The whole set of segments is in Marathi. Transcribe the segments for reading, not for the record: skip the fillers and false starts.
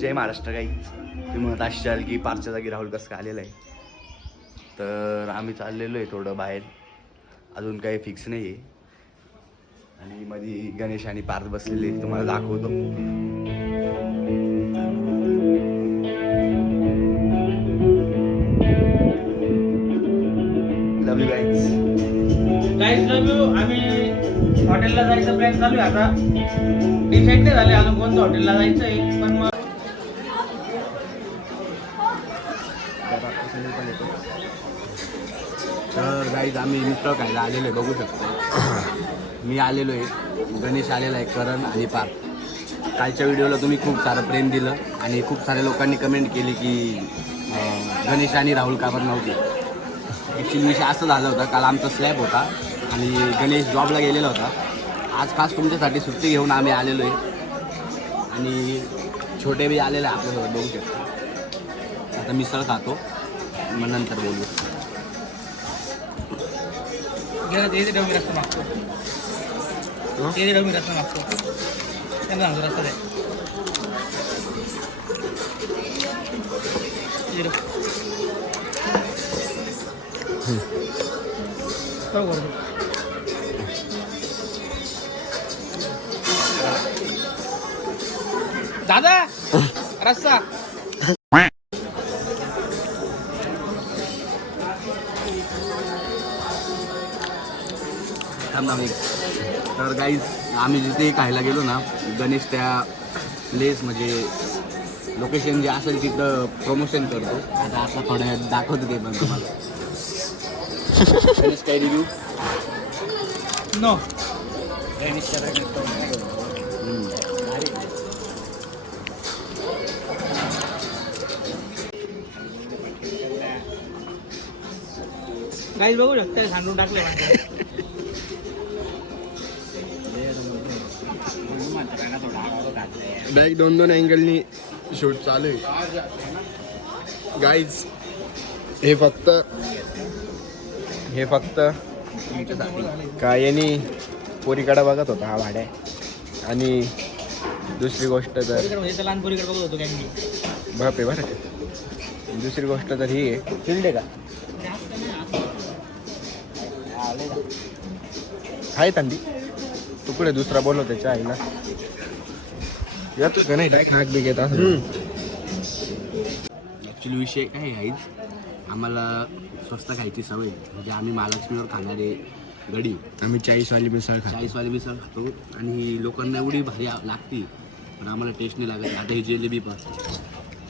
जय महाराष्ट्र गाईच. तुम्ही म्हणत असाल की पारच्या जागी राहुल कसं काय आलेला आहे. तर आम्ही चाललेलो आहे थोडं बाहेर, अजून काही फिक्स नाही आहे. आणि मध्ये गणेश आणि पार्थ बसलेले तुम्हाला दाखवतो. Love you guys. Guys love you. आम्ही हॉटेलला जायचं प्लॅन चालू आहे. आता डिसाईड नाही झाले अजून कोणत्या हॉटेलला जायचं आहे, पण मग तर गाईज आम्ही मिसळ खायला आलेलो आहे, बघू शकतो. मी आलेलो आहे, गणेश आलेला आहे, करण आणि पार्थ. कालच्या व्हिडिओला तुम्ही खूप सारं प्रेम दिलं आणि खूप साऱ्या लोकांनी कमेंट केली की गणेश आणि राहुल का बरं नव्हते. ॲक्च्युली विषय असं झालं होता, काल आमचा स्लॅब होता आणि गणेश जॉबला गेलेला होता. आज खास तुमच्यासाठी सुट्टी घेऊन आम्ही आलेलो आहे आणि छोटे बी आलेले आहे आपल्यासोबत, बघू शकतो. आता मिसळ खातो, मग नंतर बोलू. ते डोंगी रस्ता मागतो, ते डोंगी रस्ता मागतो, त्यांना सांगतो रस्ता द्या. दादा रस्ता तर गाईज आम्ही जिथे खायला गेलो ना, गणेश त्या प्लेस म्हणजे लोकेशन जे असेल तिथं प्रमोशन करतो. आता थोड्या वेळात दाखवतो ते पण तुम्हाला. गणेश काय रिव्ह्यू? नो गाईज बघू शकता सांडून टाकले माझ्या. बॅग 2-2 अँगलनी शूट चालू आहे गाईज. हे फक्त काय यांनी पोरीकडे बघत होता हा भाड्या. आणि दुसरी गोष्ट तर लहान पोरीकडे बघत होतो काय बापे बरं. दुसरी गोष्ट तर ही आहे, फील्ड आहे का? आहे थंडी. तू पुढे दुसरा बोलव त्याच्या आईला येतो का नाही डायरेक्ट हाक बी घेत असं. ॲक्च्युली विषय काय आहे, आम्हाला स्वस्त खायची सवय, म्हणजे आम्ही महालक्ष्मीवर खाणारे गडी. आम्ही 40वाली मिसळ खातो. 40वाली मिसळ खातो आणि लोकांना एवढी भारी लागती, पण आम्हाला टेस्ट नाही लागत. आता ही जिलेबी पण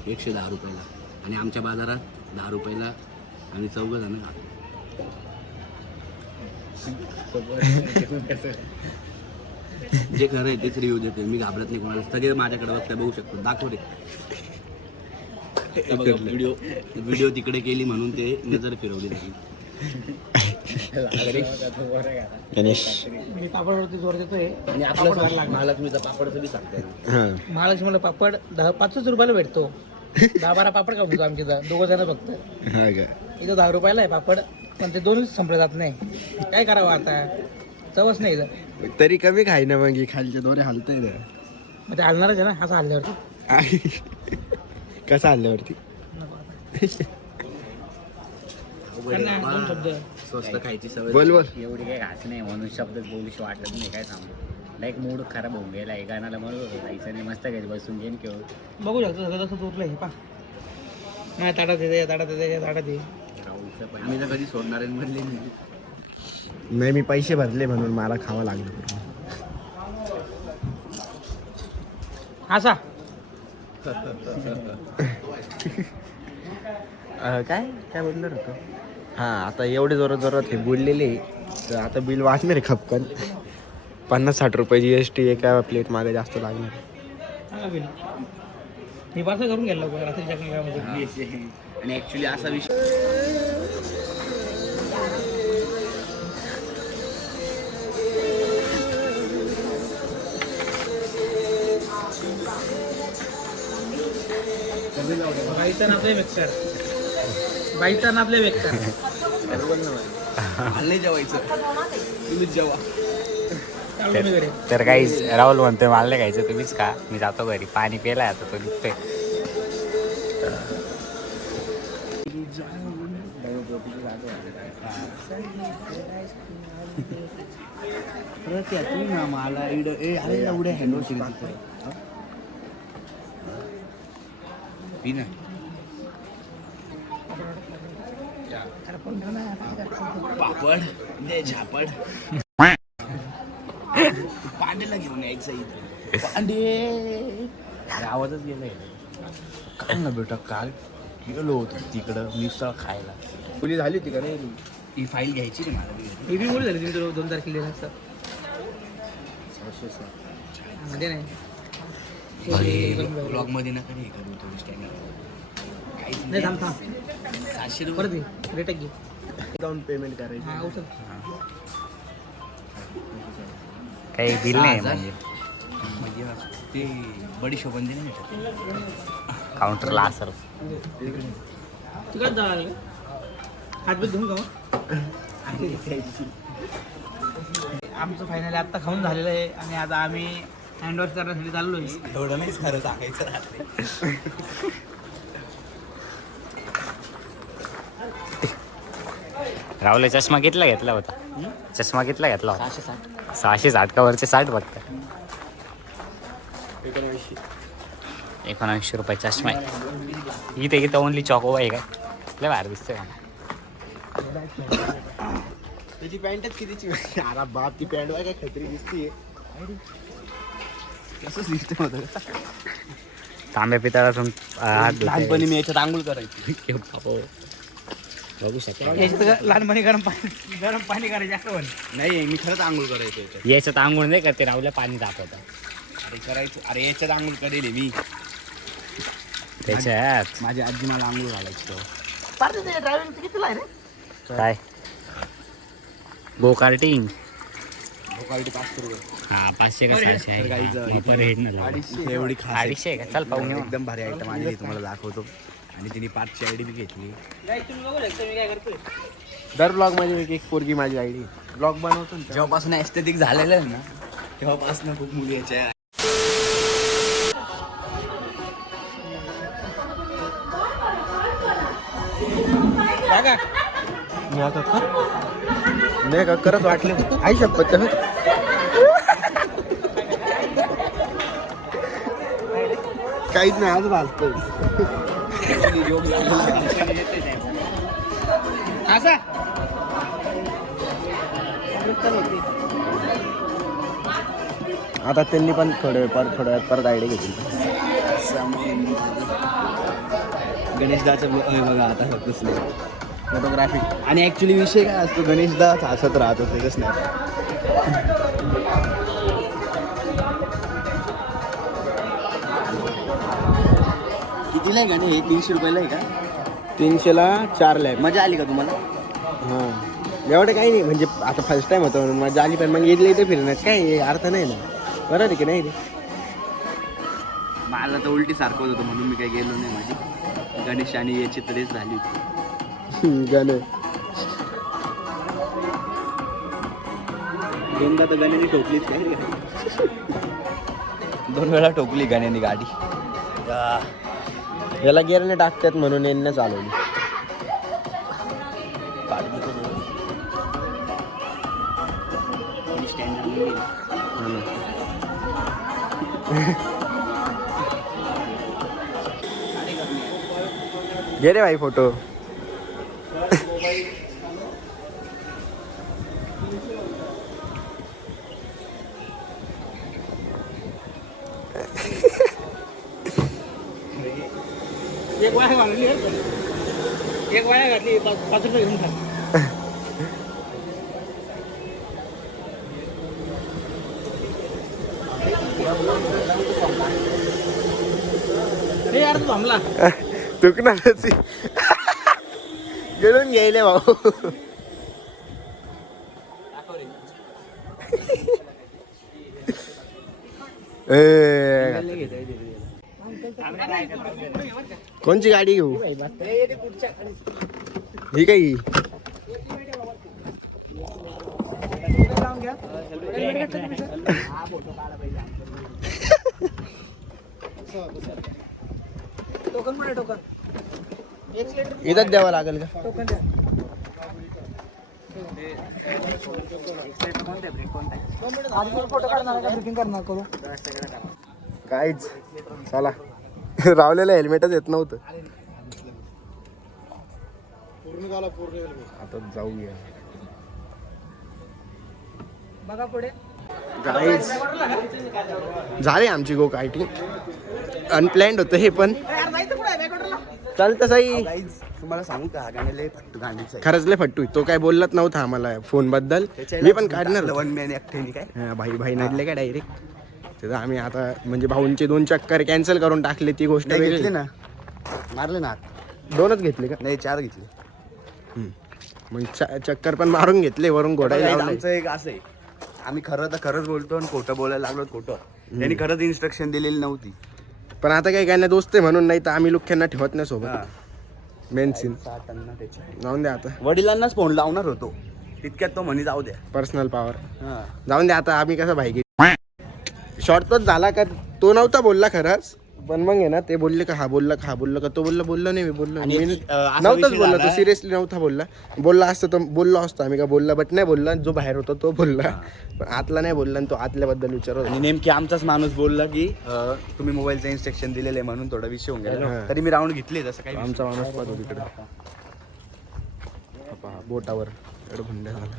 110 रुपयाला आणि आमच्या बाजारात 10 रुपयाला आम्ही 4 जण खातो. जे खरं आहे तेच रिव्ह्यू देते मी, घाबरत नाही कोणाला. सगळे माझ्याकडे बघता, बघू शकतो. दाखव रे व्हिडिओ तिकडे केली म्हणून ते नजर फिरवली नाही. गणेश मी पापडवरती जोर देतोय. आणि आपलं महालक्ष्मीचा पापडचं बी सांगतोय. महालक्ष्मीला पापड 5 रुपयाला भेटतो. 10-12 पापड खाऊ शकतो आमच्या इथं 2 जण फक्त. हा का इथं 10 रुपयाला आहे पापड, पण ते 2 संपले जात नाही. काय करावं आता, चवच नाही इथं. तरी कमी खाई ना मग. खालचे दोरे हलतंय ना, मग ते हलणारच आहे ना असं हल्ल्यावरती. कसं हल्ल्यावरती. दोन शब्द स्वस्त खायची सवय. बोल बोल. एवढी काही घास नाही म्हणून शब्द बोलूशी वाटत नाही. काय सांगू, लाईक मूड खराब होऊन गेला. आहे गाण्याला म्हणत होतो जायचं नाही, मस्त घरी बसून गेम खेळू. बघू शकतो सगळं तसं उरलं हे पा. नाही ताटात येते ताटात येते ताटात येते. राहुलचं पण आम्ही तर कधी सोडणार आहे म्हणले नाही. नाही मी पैसे भरले म्हणून मला खावं लागलं. असा काय काय बोलणार होतो. हां आता एवढे जोरात हे बोललेले, तर आता बिल वाचणार आहे खपकन. 50-60 रुपये GST एका प्लेट मागे जास्त लागणार. सांगा बिल मी पार्सल करून घ्यायला लवकर रात्रीच्या कामामध्ये. आणि ॲक्च्युली असा विषय बाईचा नातले बेकार, बाईचा नातले बेकार. नाही जेवायचं, तुम्हीच जेवा. तर काही राहुल म्हणतोय मला नाही खायचं तुम्हीच का, मी जातो घरी. पाणी प्यायला आता तो निघतोय. परत या तू ना मला एवढ्या हँडवर शिकत पी ना पापड दे झापड पांडेला घेऊन यायचं इथं पांडे आवाजच गेलाय काल ना बेटा काल गेलो होतो तिकडं मिसळ खायला मुली झाली होती का नाही? ही फाईल घ्यायची रे मला हे बी मोठी झाली तुमचं 2 तारखेला असतं मध्ये नाही ब्लॉग मध्ये ना कधी हे करू थोडी स्टँडर्ड नाही थांब 700 रुपये परत घे रेट घे डाऊन पेमेंट करायची. हा उचल काही बिल नाही 6,000. म्हणजे म्हणजे ते बडीशोप बंदी नाही भेटत काउंटरला असेल. तिकडे जा हात बीत धुवून का आमचं फायनली आत्ता खाऊन झालेलं आहे आणि आता आम्ही हँडवॉश करण्यासाठी चाललो आहे. एवढं नाही खरं सांगायचं राहते राहुल चष्मा कितला घेतला होता? चष्मा कितला घेतला होता? 660 660 का वरचे 60 फक्त 79. 79 रुपये चष्मा आहे. इथे ओनली चॉको आहे काय लय बाहेर दिसतोय का? त्याची पॅन्टच कितीची अरे बाप ती पॅन्ट काय खत्री दिसतीये. कसं सिस्टम होतं तांब्या पितळातून हात लहानपणी मी याच्यात आंघोळ करायची बघू शकता. याच्यात लहानपणी गरम पाणी करायचे असं म्हण. नाही मी खरंच आंघोळ करायचो याच्यात याच्यात आंघोळ नाही करते राहुल्या पाणी तापवतं अरे करायचो अरे याच्यात आंघोळ करेल मी त्याच्यात माझी आजी मला आंघोळ घालायचं ड्रायव्हिंग कितीला आहे रे? काय गो कार्टिंग क्वालिटी 500 रुपये हा 500 का 600 तर काही आहे मग पर हेड ना इथे एवढी खास आहे. 250 का चल पाहून येऊ. एकदम भारी आयटम आलेली तुम्हाला दाखवतो आणि तिने 5ची आयडी बी घेतली Guys, तुम्ही बघू शकता मी काय करतोय. दर ब्लॉग मध्ये एक पोरगी माझी आयडी ब्लॉग बनवतो ना जेव्हापासून एस्थेटिक झालेलं आहे ना तेव्हापासून खूप मुली याच्या काका, मी आता नाही का करत वाटले आई शपथ काहीच नाही आज वाचतोय. असा आता त्यांनी पण थोड्या वेळात परत आयडी घेतली. गणेशदाचं बघा आता फक्त फोटोग्राफी आणि ॲक्च्युली विषय काय असतो गणेशदा हसत राहतो त्याच नाही कितीला आहे गाणे हे 300 रुपयाला आहे का 300ला 4 लॅब. मजा आली का तुम्हाला हां एवढं काही नाही म्हणजे आता फर्स्ट टाइम होतं म्हणून माझी आली पण मग इथले इथे फिरण्यात काय अर्थ नाही ना बरोबर आहे की नाही रे. मला तर उलटी सारखं होतं म्हणून मी काही गेलो नाही माझी गणेश आणि याची तरीच झाली होती गाणं दोनदा तर गाण्याने ठोकलीच काय रे 2 वेळा ठोकली गाण्याने गाडी याला गिअरने टाकतात म्हणून यांना चालवली. घे रे भाई फोटो. एक वाया घालली एक वाया घातली 5 रुपये घेऊन खा. हे यार तू थांबला चुकणारच गिळून घ्यायले भाऊ. कोणची गाडी घेऊ ही काही इथंच द्यावं लागेल का? काहीच चला रावलेलं हेल्मेटच येत नव्हतं. आता जाऊया. बघा पुढे. काहीच झाले आमची गो कायटी. अनप्लॅन्ड होतं हे पण चालतं साई. तुम्हाला सांगू का गाणे लय फट्टू गांडीचं आहे. खरंच लय फट्टू. तो काय बोललाच नव्हता आम्हाला फोन बद्दल. मी पण काढणार होतो. वन मॅन ऍक्टिंग काय हा, भाई नडले काय डायरेक्ट. तर आम्ही आता म्हणजे भाऊंचे 2 चक्कर कॅन्सल करून टाकले. ती गोष्ट नाही वेगळी. घेतले ना, मारले ना. 2च घेतले का? नाही 4 घेतले. मग चक्कर पण मारून घेतले वरून घोडायला Guys, लावलंय. आमचं एक असं आहे, आम्ही खरं तर खरंच बोलतो आणि खोटं बोलायला लागलो खोटं. त्यांनी खरंच इन्स्ट्रक्शन दिलेली नव्हती. पण आता काही काय दोस्त आहे म्हणून, नाही तर आम्ही लोकांना ठेवत नाही हा. सोबत. मेन सीन जाऊन द्या आता. वडिलांनाच फोन लावणार होतो तितक्यात तो म्हणे जाऊ द्या. पर्सनल पॉवर हा. जाऊन द्या आता. आम्ही कसं भाई शॉर्टकट झाला का तो नव्हता बोलला खरंच. पण मग आहे ना ते बोलले का हा बोलला का तो बोललो नाही. मी बोललो आणि, मी असा नव्हताच विषय बोलला. झाला. तो सिरियसली नव्हता बोलला असतं तर बोललो असतो आम्ही. का बोलला बट नाही बोलला. जो बाहेर होता तो बोलला. पण आतला नाही बोलला. आणि तो आतल्याबद्दल विचारत आणि नेमकी आमचाच माणूस बोलला की तुम्ही मोबाईलचं इन्स्ट्रक्शन दिलेलं आहे म्हणून थोडा विषय होऊन गेला. हा. तरी मी राऊंड घेतली तसं काही आमचा माणूस पाहतो तिकडे पहा, बोटावर एवढं भुंड्या झाला.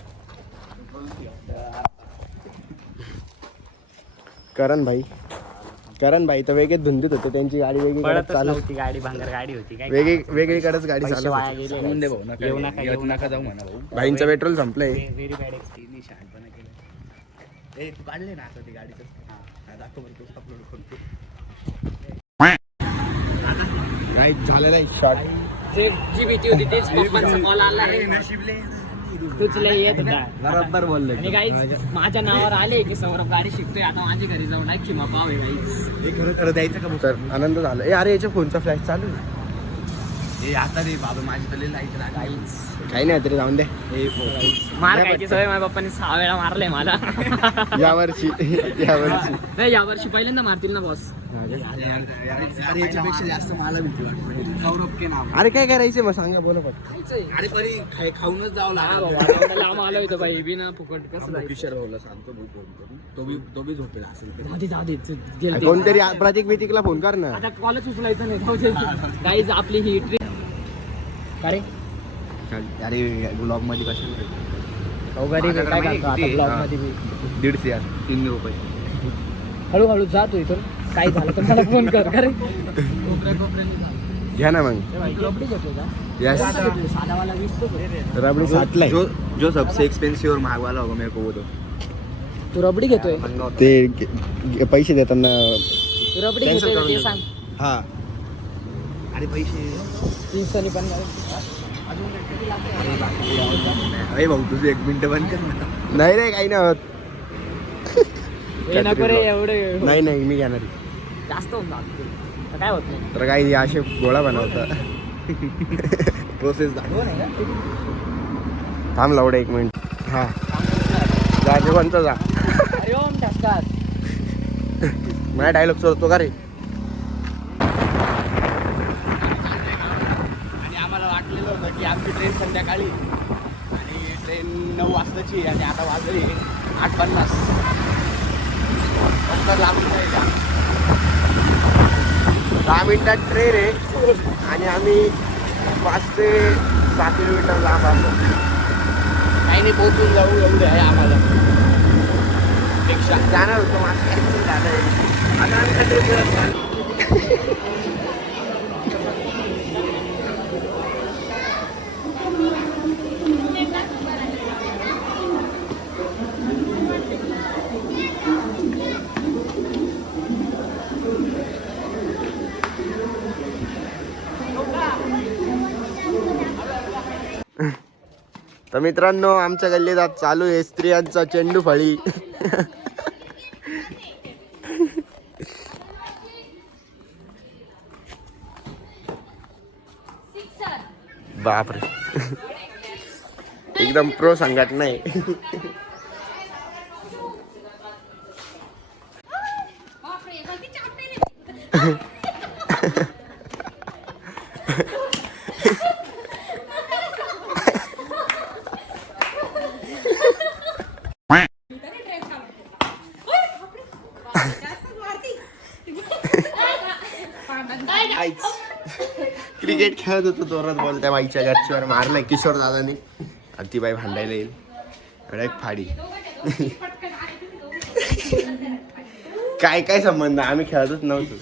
करण भाई तर वेगळीच धुंदीत होते. त्यांची गाडी वेगळी पळतच चालू नव्हती गाडी, भांगर गाडी होती काय. वेगळीकडेच गाडी पैसे चालू वाया होती. गेले. सांगून दे भाऊ नका येऊ नका, येऊ नका. जाऊ म्हणा भाऊ. भाईंचं पेट्रोल संपलंय. Very bad experience. शहाणपणा केला. ए तू काढले ना आता ती गाडीचं. हा, दाखव बरं तू अपलोड करतो. काही झालं नाही शॉर्ट. जी भीती होती तेच पप्पांचा कॉल आला आहे. तूच लय येत होता. बरोबर बोलले. आणि गाईज माझ्या नावावर आले की सौरभ गाडी शिकतोय. आता माझ्या घरी जाऊन आहे किंवा पाव आहे गाईज. हे खरं खरं द्यायचं का तर आनंद झाला. अरे याच्या फोनचा फ्लॅश चालू आहे. हे आता रे बाबा माझी तरी लाईट गाईज काही नाही तरी जाऊन दे. मार खायची सवय माझ्या पप्पाने 6 वेळा मारले मला. यावर्षी नाही यावर्षी पहिल्यांदा मारतील ना बॉस. अरे याच्यापेक्षा जास्त मला भीती वाटते. सौरभ के नाव. अरे काय करायचं मग सांगा बोला पण. अरे बरी खाऊनच जावं लांब आलो होतो बाई बिना फुकट कसं जायचं? किशोर भाऊला सांगतो भाऊ फोन करून. तो बी झोपेला असेल. जाऊ दे, गेलं ते. कोणतरी प्रतीक बितिकला फोन कर ना. आता कॉलच उचलायचं नाही. गाईज आपली ही ट्रिप. अरे अरे ब्लॉग मध्ये कशाला अवघड काय करतो आता ब्लॉग मध्ये मी. 150 यार 3 रुपये. हळूहळू जातो इथून. काही झालं तर मला फोन कर. अरे घ्या ना मग. रबडी घेतो का? यस साधावाला 20 तो घेतो. रबडी साठलाय. जो सबसे एक्सपेंसिव और महाग वाला होगा मेरे को वो दो. तू रबडी घेतोय. ते पैसे देताना तू रबडी Cancel घेतोय करून ते दे. सांग. हा अरे पैसे 350. अरे भाऊ तुझं 1 मिनिट बंद कर ना. नाही रे काही नाही होत. हे नको रे एवढं. नाही मी घेणार. जास्त होऊन जात. काय होत नाही. तर काही असे गोळा बनवता. प्रोसेस दाखव. थांब लावडे 1 मिनिट. हा जागे कोणता जा. अरे ओम ठसकात. माझा डायलॉग चोरतो का रे. आणि आम्हाला वाटलेलं होतं की आमची ट्रेन संध्याकाळी आणि ट्रेन 9 वाजताची आणि आता वाजली 8:50. लागून जायचा. 10 मिनिटात ट्रेन आहे आणि आम्ही 5 ते 7 किलोमीटर लांब असतो. काही नाही पोहोचून जाऊ एवढे आहे आम्हाला. पेक्षा जाणार होतो माझं कॅन्सल झालं. आता आम्ही त्या ट्रेनवर चाललो. तर मित्रांनो आमच्या गल्लीत आज चालू आहे स्त्रियांचा चेंडू फळी. बापरे एकदम प्रो संघटना आहे. आईच क्रिकेट खेळत होतो जोरात बॉल त्या बाईच्या घरचीवर मारलाय किशोर दादानी आणि ती बाई भांडायला येईल एक फाडी. काय काय संबंध आम्ही खेळतच नव्हतो.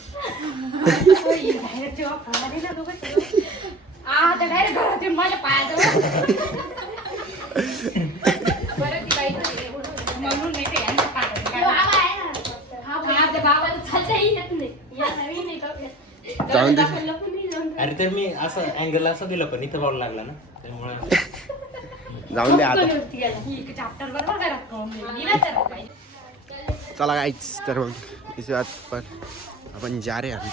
जाऊन दे. अरे तर मी असं अँगल असं दिलं पण इथं बॉल लागला ना त्यामुळे जाऊन दे आता. चला गाईच तर मग इस बात पर अपन जा रहे हैं अभी.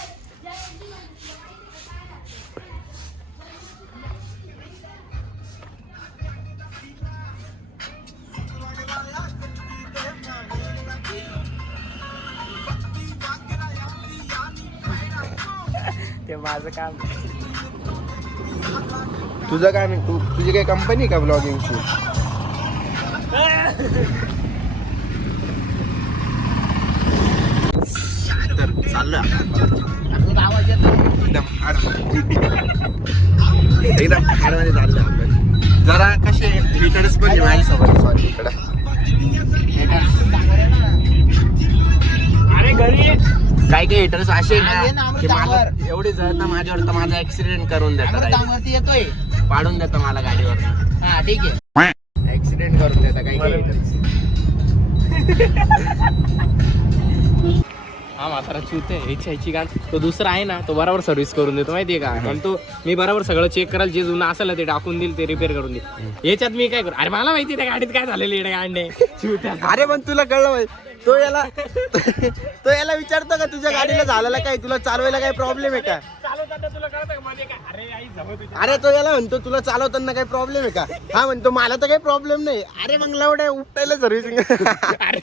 ते माझं काम. तुझं काय तुझी काही कंपनी का ब्लॉगिंगची? तर चाललं एकदम हाडमध्ये चाललं आपण. जरा कसे हिटर्स पण माझ्यासोबत सॉरी इकडं अरे घरी काही काही हिटर्स असे ना की मला एवढे जळत माझ्यावर तर माझा ऍक्सिडेंट करून देतात. येतोय पाडून देतं मला गाडीवर. हा ठीक आहे. ऍक्सिडेंट करून देतात काही काही हिटर्स. हा म्हातारा चूत आहे ह्याची गाण. तो दुसरा आहे ना तो बरोबर सर्व्हिस करून देतो माहितीये का. पण तो मी बरोबर सगळं चेक कराल जे जुनं असेल ना ते टाकून देईल ते रिपेअर करून देईल. याच्यात मी काय करू. अरे मला माहिती त्या गाडीत काय झालेलं गांडे. अरे पण तुला कळलं पाहिजे तो याला विचारतो का तुझ्या गाडीला झालेला काय, तुला चालवायला काही प्रॉब्लेम आहे का? तुला कळतं मध्ये काय. अरे आई जमत होती. अरे तो याला म्हणतो तुला चालवताना काही प्रॉब्लेम आहे का? हा म्हणतो मला तर काही प्रॉब्लेम नाही. अरे मग लवड्या उपटायला सर्व्हिसिंग. अरे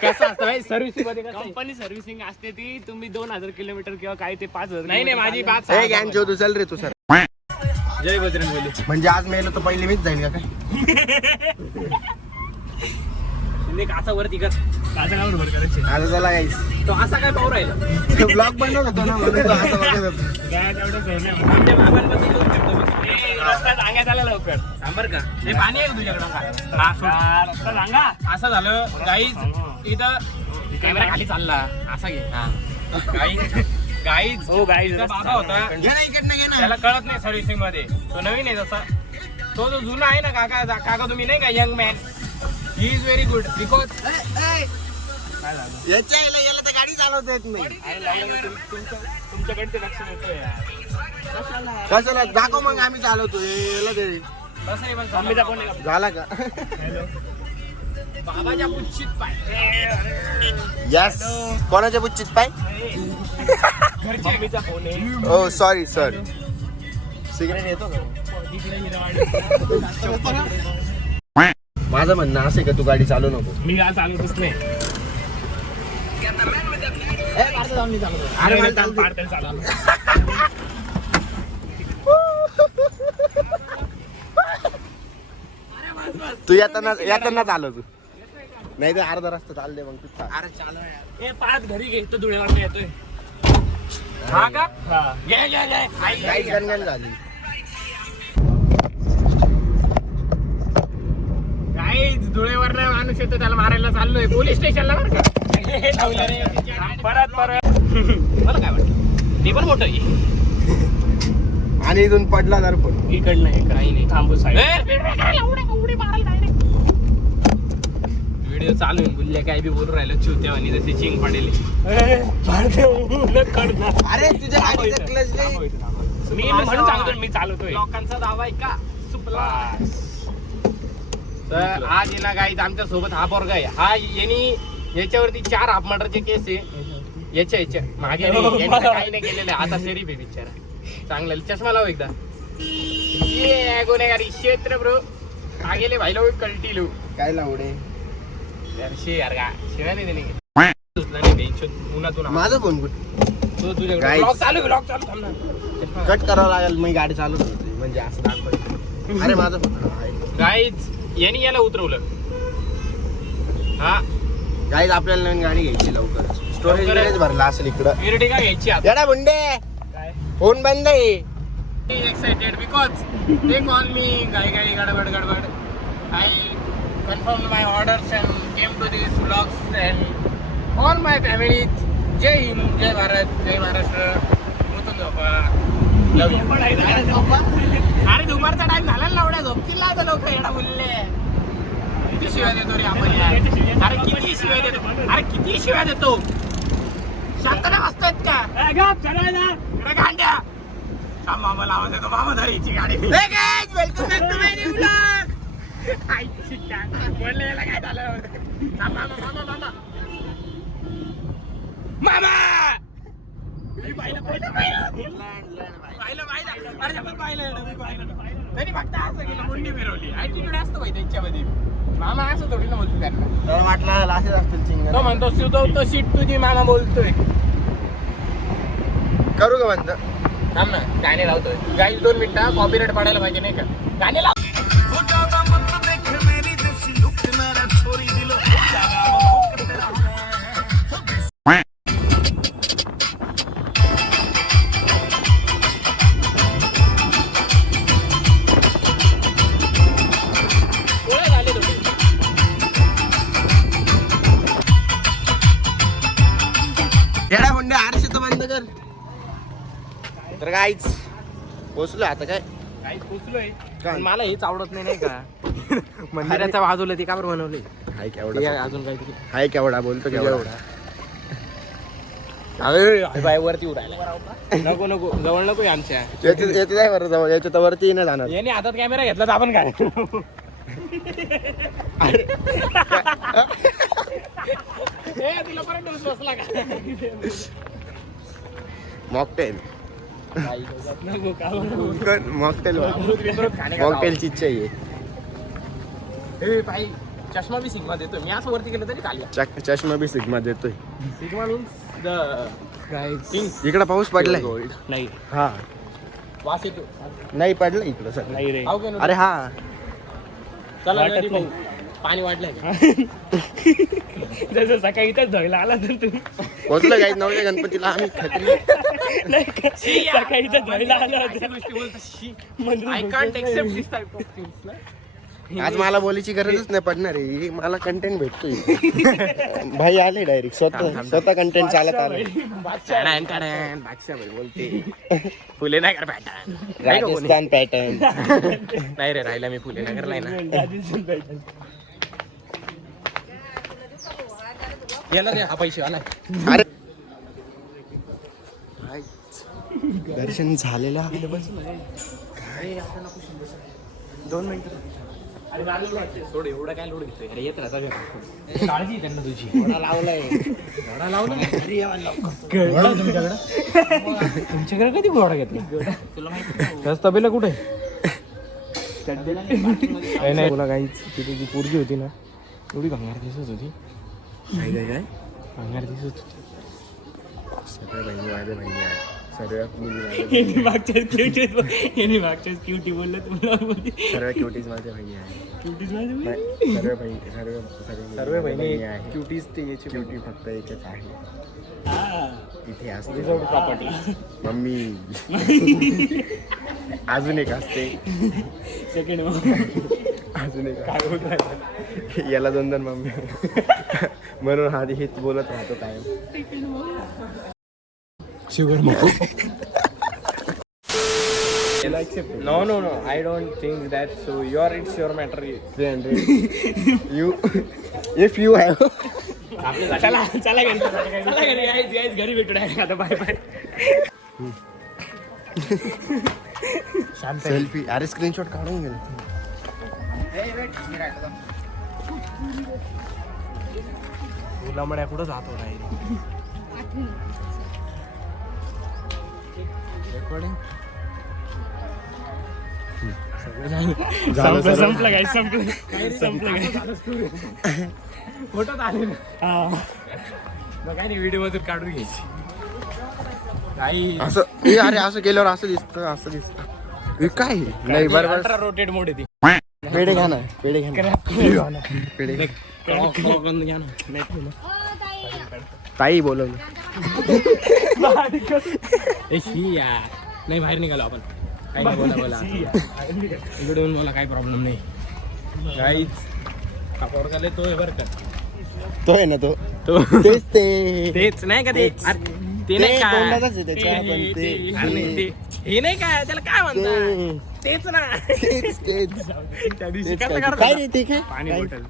कसं असतं भाई सर्व्हिसिंग मध्ये कंपनी सर्व्हिसिंग असते ती तुम्ही 2000 किलोमीटर किंवा काय ते 5000. नाही माझी 5 गॅन तू चल रे तू सर. जय बजरंगबली. म्हणजे आज मेलो तर पहिले मीच जाईल का काय? असा वरती कर वर करायचे. आता चला गाईस तो असा काय पाहू राहिला. ब्लॉग बनवत होतो ना म्हणून तो असं बघत रस्ता सांगायचा आला लवकर सांबर का हे पाणी आहे तुझ्याकडं. रस्ता सांगा. असं झालं गाईज इथं कॅमेरा खाली चालला असा घे. गाईज हो गाईज बाबा होता त्याला कळत नाही सर्व्हिसिंग मध्ये. तो नवीन आहे जसा तो जो जुना आहे ना काका तुम्ही नाही का young man he is very good because याच्या याला तर गाडी चालवता येत नाही. तुमच्याकडे ते लक्ष देतोय कशाला दाखव मग आम्ही चालवतो. याला दे. झाला का? बाबाच्या बुच्चीत पाय. यस. कोणाच्या बुच्चीत पाय? मम्मीचा फोन आहे. ओ सॉरी सर. सिगरेट येतो का? माझं म्हणणं असं आहे का तू गाडी चालू नको. मी काय चालवतच नाही. अरे मला चालू. तू येताना चालव तू. नाही तर अर्धा रस्ता चालले मग तू चाल. अरे चालव पाच घरी घेतो धुळ्यावर येतोय. हा का घे घे घे. काही गणगण झाली. धुळेवर माणूस येतो त्याला मारायला चाललोय पोलीस स्टेशनला बरं का. परत मला काय वाटतं ते पण मोठं आणि इथून पडला जर पण इकडनं काही नाही थांबू साईड. व्हिडिओ चालू आहे गुल्ल्या काय बी बोलून राहिलं चुत्यावानी जशी चिंग पडेल. अरे तुझ्या गाडीचं क्लच नाही. मी म्हणून सांगतो मी चालवतोय. लोकांचा दावा आहे का सुपला. तर आज ये ना गाईज आमच्या सोबत हा पोरगा आहे. हा याच्यावरती 4 हाफ मर्डरचे केस आहे. याच्या मागे काही नाही केलेलं आहे. आता शरीफ आहे बिचारा चांगला. चष्मा लाव एकदा. ये गुन्हेगारी क्षेत्र ब्रो आ गेले भाई लोक कल्टी लो काय लावडे यार का शिवाय नाही देणे. उन्हातून माझा फोन कुठे तो तुझ्याकडे Guys. ब्लॉग चालू थांब ना. कट करावं लागेल. मी गाडी चालू होती म्हणजे असं दाखवत. अरे माझा फोन गाईज यांनी याला उतरवलं. हा गाईज आपल्याला नवीन गाडी घ्यायची लवकर. स्टोरेज लवकर. भरला असेल इकडं. इरटिगा घ्यायची आता. येडा बुंडे काय फोन बंद आहे. Excited because they call me गाई गडबड. I confirmed my orders and came to these vlogs and all my family. जय हिंद, जय भारत, जय महाराष्ट्र. मुतून झोपा. लव यू. अरे दुपारचा टाइम झाला ना, एवढ्या झोपतील ना आता लोक येडा बोलले. किती शिवाय देतो रे आपण यार. अरे किती शिवाय देतो. शांतता वाजतायत का गांड्या. मामाला आवाज येतो, मामा धरीची गाडी. Welcome back to my new vlog. बोललेला काय झालं. मामा तरी फक्त असं केलं, मुंडी फिरवली. ऍटिट्यूड असतो भाई त्यांच्यामध्ये. मामा असं थोडी ना बोलतो त्यांना. त्याला वाटलं असेच असतील चिंगण. तो म्हणतो सुधवतो सीट तुझी, मामा बोलतोय. करू का बंद? थांब ना, गाणे लावतोय. गाई 2 मिनिटं, कॉपीराइट पडायला पाहिजे नाही का. गाणे लाव. येडा मुंडे आरशी तर बंद कर. तर काहीच पोचलो आता काय. गाई पोचलोय. काय? मला हेच आवडत नाही का. मंदिराच्या बाजूला ती का बरं बनवली. हाय ते केवढा अजून काहीतरी. हाय केवढा बोलतो केवढा. बाय वरती उडायला. नको जवळ नको आमच्या. याचे जाय बरं जवळ, याच्या तर वरती नाही जाणार. याने हातात कॅमेरा घेतला तर आपण काय. तुला परत डोस बसला का. मॉकटेल नको का. मॉकटेल खाणे का मॉकटेलची इच्छा आहे. हे भाई चष्मा बी सिग्मा देतोय मी. असं वरती केलं तरी खाली. चष्मा बी सिग्मा देतोय. सिग्मा मीन्स द इकडे पाऊस पडलाय. नाही हा वास येतो. नाही पडलं इकडं सर. नाही रे. अरे हा चला नदी पाहू. पाणी वाढलंय. जसं सकाळी इथंच धुवायला आला तर तुम्ही पोचलं काही नवल्या गणपतीला आम्ही खत्री. नाही का सकाळी इथं धुवायला आला होता. I can't accept this type of things ना. आज मला बोलायची गरजच नाही पडणार आहे. मला कंटेंट भेटतोय. भाई आले डायरेक्ट स्वतः कंटेंट चालत आलं. बादशाह भाई बोलते फुले नगर पॅटर्न. राजस्थान पॅटर्न. नाही रे, राहिला मी फुले नगरला ना. याला द्या हा पैसे आला. अरे दर्शन झालेलं आहे. 2 मिनिटं. सोड एवढा काय लोड घेतोय. अरे येत राहता काळजी त्यांना तुझी. लावलाय तुमच्याकडे कधी घोडा घेतला. तुला माहिती तबेला कुठे. नाही तुला काहीच. तिथे जी पोरगी होती ना एवढी भंगार दिसत होती. काय भंगार दिसत होती. सगळ्या बहिणी माझ्या बहिणी आहे. सर्व मागच्याच क्युटी बोललं तुम्हाला. सर्व क्युटीज माझ्या बहिणी आहे. सर्व बहिणी आहे. क्युटीज ते याची क्युटी फक्त एकच आहे. इथे असते प्रॉपर्टी. मम्मी. अजून एक असते. सेकंड अजून एक काय होत राहतात याला 2 मम्मी. म्हणून हा हेच बोलत राहतो कायम. Sugar No, I don't think that. So it's your matter. 300. You, if you have. चला घरी भेटू डायरेक्ट आता. Bye bye. सेल्फी. अरे स्क्रीनशॉट काढून गेलो. तुला म्हणे कुठं जातो नाही. रेकॉर्डिंग संपलं काय फोटोत आले ना. मग काय नाही व्हिडिओ मधून काढून घ्यायची. काही असं. अरे असं केल्यावर असं दिसतं. काय नाही बरोबर. रोटेट मोड आहे ती. पेढे घ्या ना. पेढे घ्या ना. पेढे घ्या ना. ताई बोलवलं. यार नाही बाहेर निघालो आपण काही नाही बोला इकडे येऊन बोला काही प्रॉब्लेम नाही काहीच हा पोरगा लय तो आहे बरं का तो आहे ना तो तेच तेच नाही का ते अरे, ते नाही का तोंडातच आहे त्याच्या, हे, पण हे, ते- अरे नाही, ते हे नाही काय त्याला काय म्हणतात तेच ना त्या दिवशी कसं करत काय होता? नाही ते काय पाणी काय? बॉटल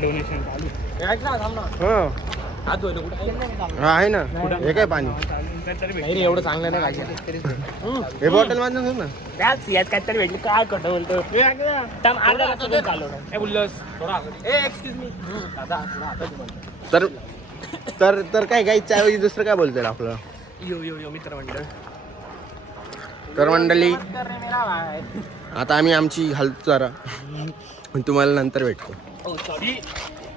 डोनेशन चालू हो. हात धुवायला कुठं आहे? हा आहे ना हे काय पाणी नाही रे, एवढं चांगलं नाही पाहिजे हे बॉटल मधून घेऊ ना त्याच यात काहीतरी भेटलं काय करतो बोलतो काय बोललोस थोडा एक्सक्यूज मी तर तर तर काय गाईच्या ऐवजी दुसरं काय बोलतोय आपलं यो यो यो मित्र मंडळ तर मंडळी आता आम्ही आमची हालत जरा तुम्हाला नंतर भेटतो सॉरी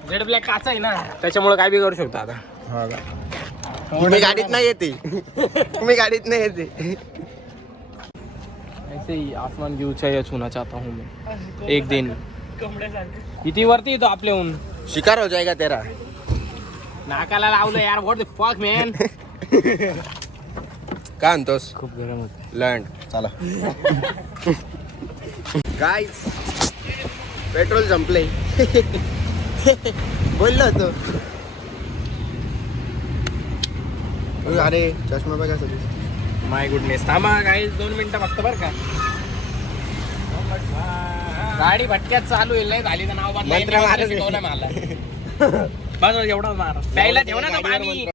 रेड ब्लॅक काचा आहे ना त्याच्यामुळे काय बी करू शकतो आता हो का तुम्ही गाडीत नाही येते तुम्ही गाडीत नाही येते ऐसे ही आसमान की ऊंचाई छूना चाहता हूँ मैं एक दिन किती वरती येतो आपल्याहून शिकार हो जाएगा तेरा नाकाला लावलं यार व्हॉट द फक मॅन काय म्हणतोस खूप गरम होत लँड चला गाईज पेट्रोल संपले बोललो होतो अरे चष्मा बघा सगळी माय गुडनेस थांबा काही 2 मिनिटं फक्त बरं का गाडी भटक्यात चालू आहे लय झाली तर नाव मंत्र मारत बदलायला मला बस एवढं मार प्यायला ठेव ना तो पाणी